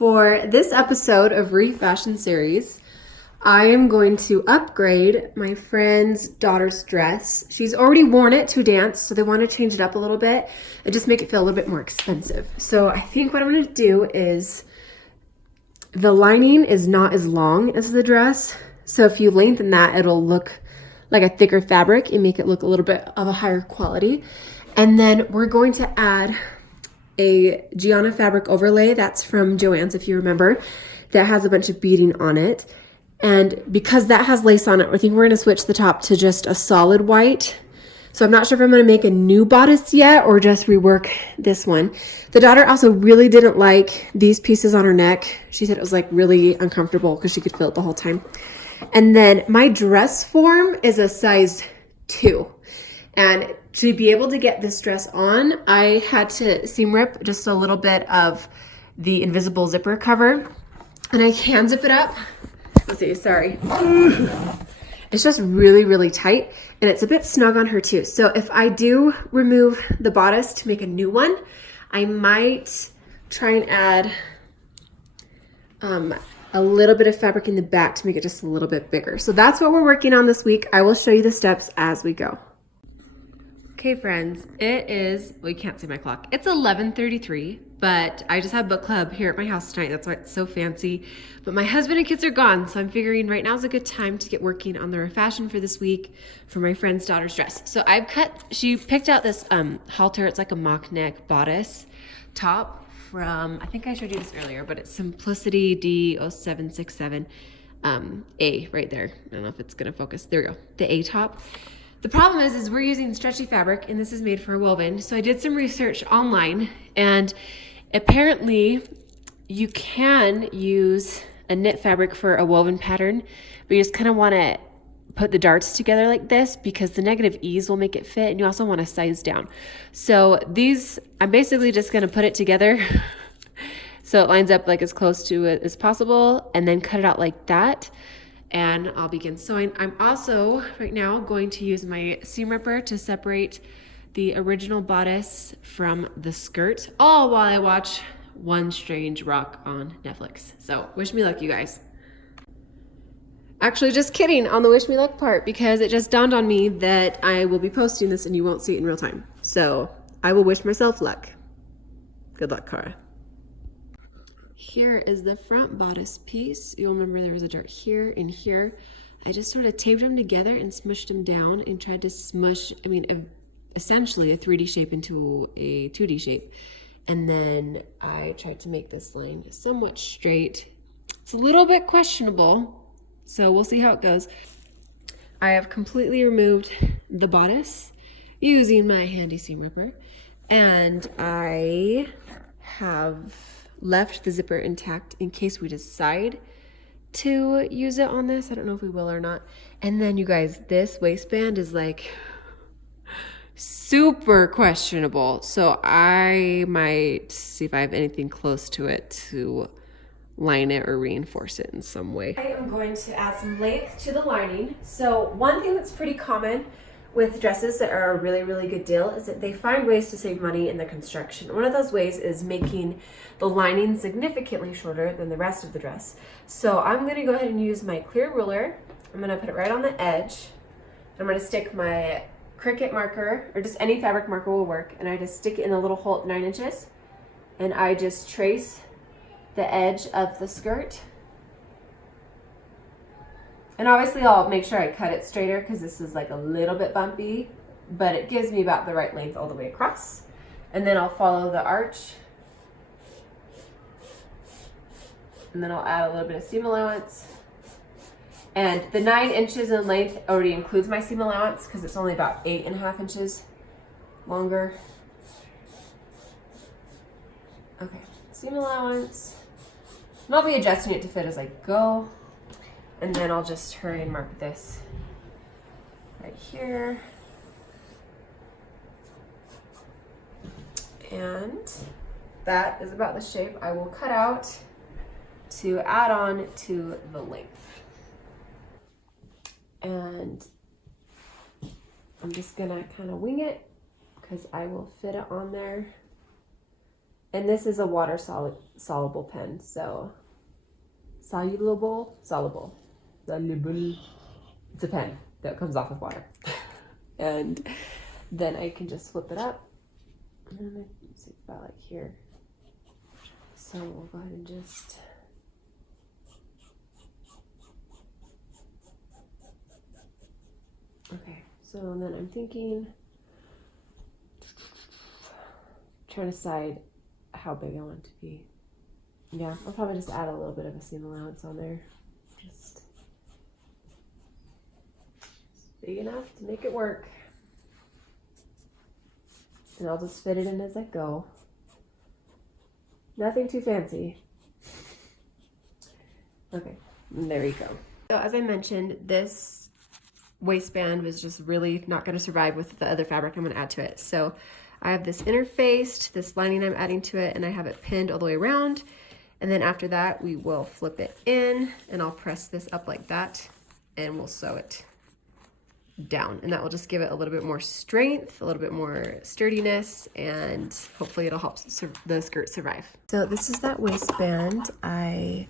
For this episode of Refashion series, I am going to upgrade my friend's daughter's dress. She's already worn it to dance, so they want to change it up a little bit and just make it feel a little bit more expensive. So I think what I'm going to do is, the lining is not as long as the dress, so if you lengthen that, it'll look like a thicker fabric and make it look a little bit of a higher quality. And then we're going to add a Gianna fabric overlay. That's from Joann's, if you remember, that has a bunch of beading on it. And because that has lace on it, I think we're going to switch the top to just a solid white. So I'm not sure if I'm going to make a new bodice yet or just rework this one. The daughter also really didn't like these pieces on her neck. She said it was like really uncomfortable because she could feel it the whole time. And then my dress form is a size 2. And to be able to get this dress on, I had to seam rip just a little bit of the invisible zipper cover. And I can zip it up. Let's see, sorry. It's just really, really tight. And it's a bit snug on her too. So if I do remove the bodice to make a new one, I might try and add a little bit of fabric in the back to make it just a little bit bigger. So that's what we're working on this week. I will show you the steps as we go. Okay, friends, it is, well, you can't see my clock. It's 11:33, but I just have book club here at my house tonight. That's why it's so fancy. But my husband and kids are gone, so I'm figuring right now is a good time to get working on the Refashion for this week for my friend's daughter's dress. So she picked out this halter. It's like a mock neck bodice top from, I think I showed you this earlier, but it's Simplicity D0767 A right there. I don't know if it's gonna focus. There we go, the A top. The problem is we're using stretchy fabric and this is made for a woven. So I did some research online and apparently you can use a knit fabric for a woven pattern, but you just kind of want to put the darts together like this because the negative ease will make it fit, and you also want to size down. So these, I'm basically just going to put it together so it lines up like as close to it as possible and then cut it out like that. And I'll begin sewing. I'm also right now going to use my seam ripper to separate the original bodice from the skirt, all while I watch One Strange Rock on Netflix. So wish me luck, you guys. Actually, just kidding on the wish me luck part, because it just dawned on me that I will be posting this and you won't see it in real time. So I will wish myself luck. Good luck, Cara. Here is the front bodice piece. You'll remember there was a dart here and here. I just sort of taped them together and smushed them down and tried to smush, essentially a 3D shape into a 2D shape. And then I tried to make this line somewhat straight. It's a little bit questionable, so we'll see how it goes. I have completely removed the bodice using my handy seam ripper, and I have left the zipper intact in case we decide to use it on this. I don't know if we will or not. And then you guys, this waistband is like super questionable. So I might see if I have anything close to it to line it or reinforce it in some way. I am going to add some length to the lining. So one thing that's pretty common with dresses that are a really, really good deal is that they find ways to save money in the construction. One of those ways is making the lining significantly shorter than the rest of the dress. So I'm gonna go ahead and use my clear ruler. I'm gonna put it right on the edge. I'm gonna stick my Cricut marker, or just any fabric marker will work, and I just stick it in the little hole at 9 inches. And I just trace the edge of the skirt. And obviously I'll make sure I cut it straighter because this is like a little bit bumpy, but it gives me about the right length all the way across. And then I'll follow the arch. And then I'll add a little bit of seam allowance. And the 9 inches in length already includes my seam allowance because it's only about 8.5 inches longer. Okay, seam allowance. And I'll be adjusting it to fit as I go. And then I'll just hurry and mark this right here. And that is about the shape I will cut out to add on to the length. And I'm just gonna kind of wing it because I will fit it on there And this is a water soluble pen, so soluble. It's a pen that comes off with water. And then I can just flip it up. And it's about like here. So we'll go ahead and just okay. So then I'm trying to decide how big I want it to be. Yeah, I'll probably just add a little bit of a seam allowance on there. Just big enough to make it work. And I'll just fit it in as I go. Nothing too fancy. Okay, there we go. So as I mentioned, this waistband was just really not going to survive with the other fabric I'm going to add to it. So I have this interfaced, this lining I'm adding to it, and I have it pinned all the way around. And then after that, we will flip it in, and I'll press this up like that, and we'll sew it down. And that will just give it a little bit more strength, a little bit more sturdiness, and hopefully it'll help the skirt survive. So this is that waistband. I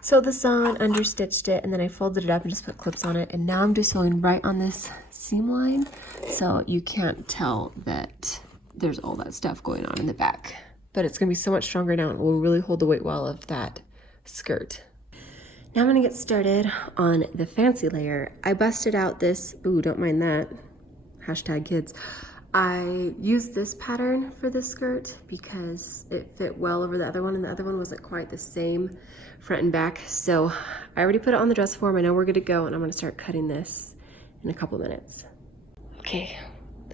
sewed this on, understitched it, and then I folded it up and just put clips on it. And now I'm just sewing right on this seam line, so you can't tell that there's all that stuff going on in the back. But it's gonna be so much stronger now, and it will really hold the weight well of that skirt. Now I'm gonna get started on the fancy layer. I busted out this, ooh, don't mind that, hashtag kids. I used this pattern for this skirt because it fit well over the other one, and the other one wasn't quite the same front and back. So I already put it on the dress form. I know we're good to go, and I'm gonna start cutting this in a couple minutes. Okay,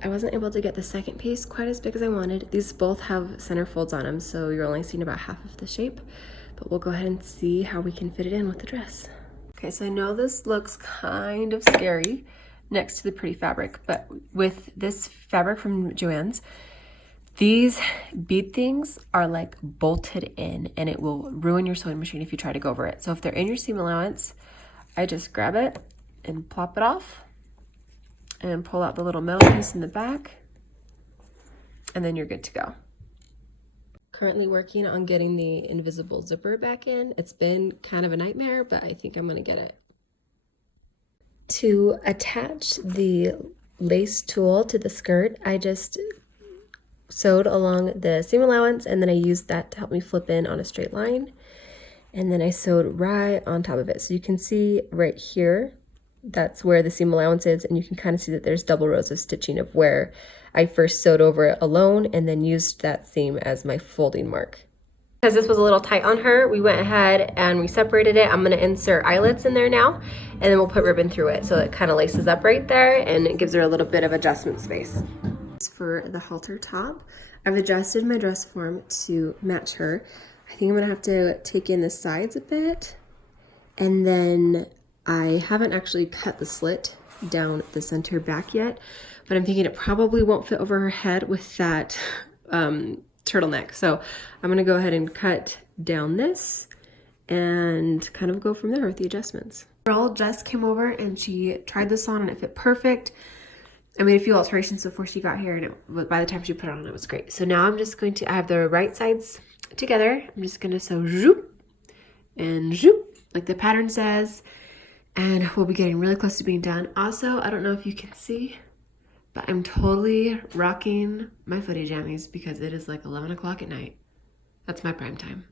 I wasn't able to get the second piece quite as big as I wanted. These both have center folds on them, so you're only seeing about half of the shape, but we'll go ahead and see how we can fit it in with the dress. Okay, so I know this looks kind of scary next to the pretty fabric, but with this fabric from Joann's, these bead things are like bolted in, and it will ruin your sewing machine if you try to go over it. So if they're in your seam allowance, I just grab it and plop it off and pull out the little metal piece in the back, and then you're good to go. Currently working on getting the invisible zipper back in. It's been kind of a nightmare, but I think I'm gonna get it. To attach the lace tool to the skirt, I just sewed along the seam allowance, and then I used that to help me flip in on a straight line. And then I sewed right on top of it. So you can see right here, that's where the seam allowance is, and you can kind of see that there's double rows of stitching of where I first sewed over it alone and then used that seam as my folding mark. Because this was a little tight on her, we went ahead and we separated it. I'm gonna insert eyelets in there now, and then we'll put ribbon through it so it kind of laces up right there, and it gives her a little bit of adjustment space. For the halter top, I've adjusted my dress form to match her. I think I'm gonna have to take in the sides a bit, and then I haven't actually cut the slit down the center back yet, but I'm thinking it probably won't fit over her head with that turtleneck. So I'm gonna go ahead and cut down this and kind of go from there with the adjustments. Girl just came over and she tried this on and it fit perfect. I made a few alterations before she got here, and by the time she put it on, it was great. So now I'm just going to, I have the right sides together. I'm just gonna sew zoop and zoop, like the pattern says, and we'll be getting really close to being done. Also, I don't know if you can see, but I'm totally rocking my footy jammies because it is like 11 o'clock at night. That's my prime time.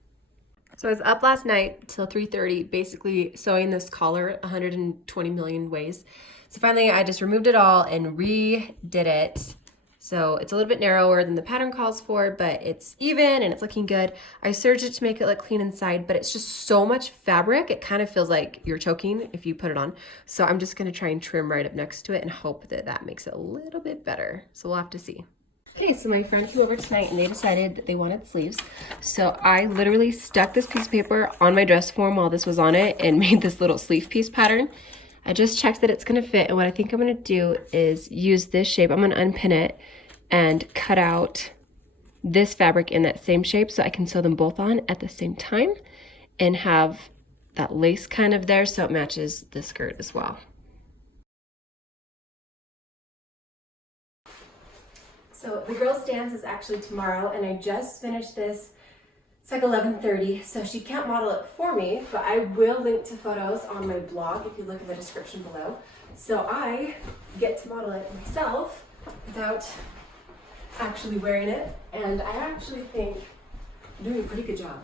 So I was up last night till 3:30, basically sewing this collar 120 million ways. So finally I just removed it all and redid it. So it's a little bit narrower than the pattern calls for, but it's even and it's looking good. I serged it to make it look clean inside, but it's just so much fabric. It kind of feels like you're choking if you put it on. So I'm just gonna try and trim right up next to it and hope that that makes it a little bit better. So we'll have to see. Okay, so my friend came over tonight and they decided that they wanted sleeves. So I literally stuck this piece of paper on my dress form while this was on it and made this little sleeve piece pattern. I just checked that it's gonna fit, and what I think I'm gonna do is use this shape. I'm gonna unpin it and cut out this fabric in that same shape so I can sew them both on at the same time and have that lace kind of there so it matches the skirt as well. So the girls' dance is actually tomorrow, and I just finished this It's like 11:30, so she can't model it for me, but I will link to photos on my blog if you look in the description below. So I get to model it myself without actually wearing it, and I actually think I'm doing a pretty good job.